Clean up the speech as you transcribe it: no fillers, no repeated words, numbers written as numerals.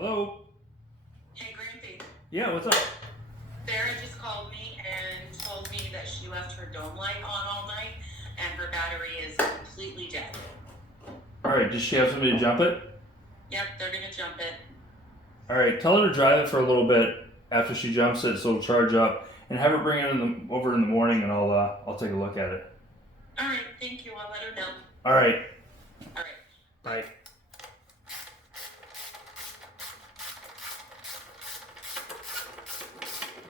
Hello? Hey, Grampy. Yeah, what's up? Sarah just called me and told me that she left her dome light on all night and her battery is completely dead. Alright, does she have somebody to jump it? Yep, they're gonna jump it. Alright, tell her to drive it for a little bit after she jumps it so it'll charge up, and have her bring it over in the morning and I'll take a look at it. All right, thank you. I'll let her know. Alright, All right. bye.